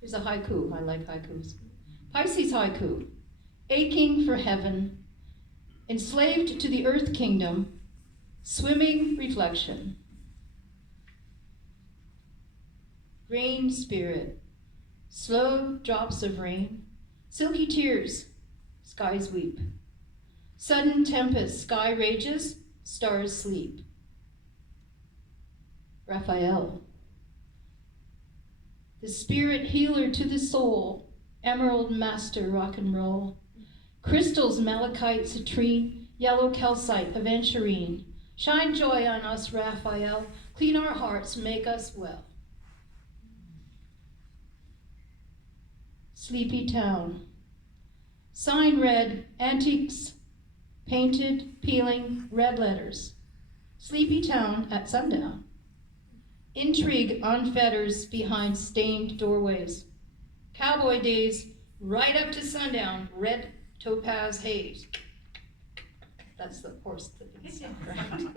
Here's a haiku. I like haikus. Pisces haiku. Aching for heaven, enslaved to the earth kingdom, swimming reflection. Rain spirit, slow drops of rain, silky tears, skies weep. Sudden tempest, sky rages, stars sleep. Raphael. The spirit healer to the soul, emerald master rock and roll. Crystals, malachite, citrine, yellow calcite, aventurine. Shine joy on us, Raphael. Clean our hearts, make us well. Sleepy town. Sign red, antiques, painted, peeling, red letters. Sleepy town at sundown. Intrigue on fetters behind stained doorways. Cowboy days right up to sundown, red topaz haze. That's the horse that can sound, right?